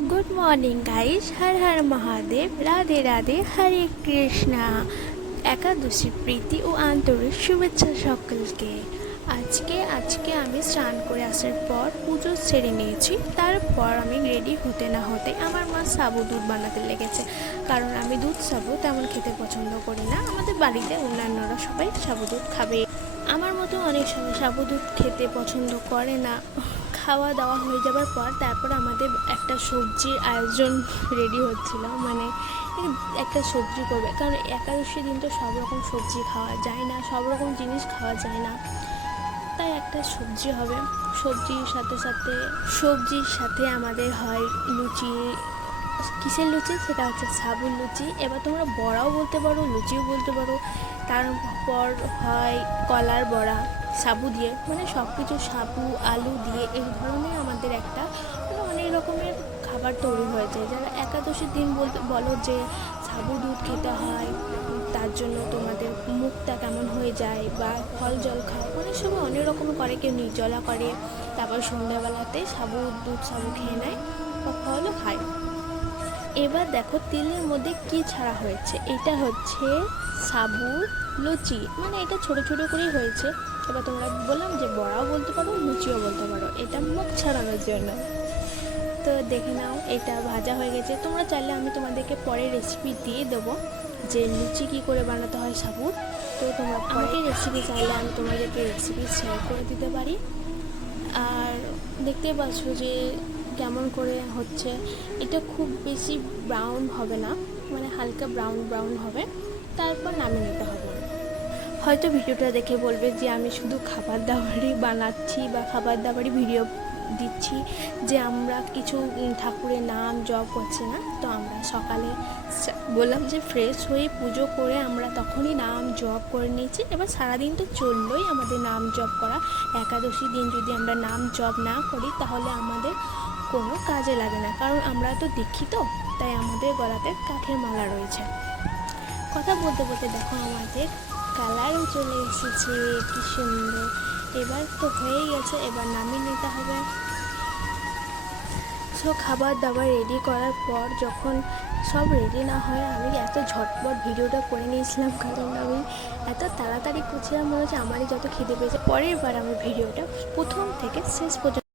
Good morning guys, हर हर महादेव, राधे राधे, हरे কৃষ্ণা। একাদশী প্রীতি ও আন্তরিক শুভেচ্ছা সকলকে। আজকে আমি স্নান করে আসার পর পুজো সেরে নিয়েছি। তারপর আমি রেডি হতে না হতে আমার মা সাবু দুধ বানাতে লেগেছে, কারণ আমি দুধ সাবু তেমন খেতে পছন্দ করি না। আমাদের বাড়িতে অন্যান্যরা সবাই সাবু দুধ খাবে, আমার মতো অনেক সময় সাবু দুধ খেতে পছন্দ করে না। খাওয়া দাওয়া হয়ে যাবার পর তারপর আমাদের একটা সবজির আয়োজন রেডি হচ্ছিল, মানে একটা সবজি করবে, কারণ একাদশী দিন তো সব রকম সবজি খাওয়া যায় না, সব রকম জিনিস খাওয়া যায় না, তাই একটা সবজি হবে। সবজির সাথে আমাদের হয় লুচি। কিসের লুচি? সেটা হচ্ছে সাবুর লুচি। এবার তোমরা বড়াও বলতে পারো, লুচিও বলতে পারো। তারপর হয় কলার বড়া সাবু দিয়ে, মানে সব কিছু সাবু আলু দিয়ে এই ধরনের আমাদের একটা অনেক রকমের খাবার তৈরি হয়ে যায়। যারা একাদশীর দিন বলো যে সাবু দুধ খেতে হয়, তার জন্য তোমাদের মুখটা কেমন হয়ে যায়, বা ফল জল খাও, অনেক সময় অনেক রকম করে, কেউ নির্জলা করে, তারপর সন্ধ্যাবেলাতে দুধ সাবু খেয়ে নেয় বা ফলও খায়। এবার দেখো তিলের মধ্যে কি ছাড়া হয়েছে, এটা হচ্ছে সাবুর লুচি, মানে এটা ছোট ছোট করেই হয়েছে। এবার তোমরা বললাম যে বড়াও বলতে পারো, লুচিও বলতে পারো, এটা মুখ ছাড়ানোর জন্য। তো দেখে নাও, এটা ভাজা হয়ে গেছে। তোমরা চাইলে আমি তোমাদেরকে পরে রেসিপি দিয়ে দেবো যে লুচি কী করে বানাতে হয় সাবুর। তো তোমরা আমাকে রেসিপি চাইলে আমি তোমাদেরকে রেসিপি শেয়ার করে দিতে পারি। আর দেখতে পাচ্ছ যে কেমন করে হচ্ছে, এটা খুব বেশি ব্রাউন হবে না, মানে হালকা ব্রাউন হবে, তারপর নামিয়ে নিতে হবে। হয়তো ভিডিওটা দেখে বলবে যে আমি শুধু খাবার দাবারই বানাচ্ছি বা খাবার দাবারই ভিডিও দিচ্ছি, যে আমরা কিছু ঠাকুরের নাম জপ করছি না। তো আমরা সকালে বললাম যে ফ্রেশ হয়ে পুজো করে আমরা তখনই নাম জপ করে নিয়েছি। এবার সারাদিন তো চললোই আমাদের নাম জপ করা। একাদশী দিন যদি আমরা নাম জপ না করি তাহলে আমাদের কোনো কাজে লাগে না, কারণ আমরা তো দীক্ষিত, তাই আমাদের গলাতে কাঠের মালা রয়েছে। কথা বলতে বলতে দেখো আমাদের কালারও চলে এসেছে, কি সুন্দর। এবার তো হয়ে গেছে, এবার নামিয়ে নিতে হবে। সো খাবার দাবার রেডি করার পর যখন সব রেডি না হয়, আমি এত ঝটপট ভিডিওটা করে নিয়েছিলাম, কারণ আমি এত তাড়াতাড়ি করছিলাম, মনে হচ্ছে আমারই যত খিদে পেয়েছে। পরের বার আমি ভিডিওটা প্রথম থেকে শেষ পর্যন্ত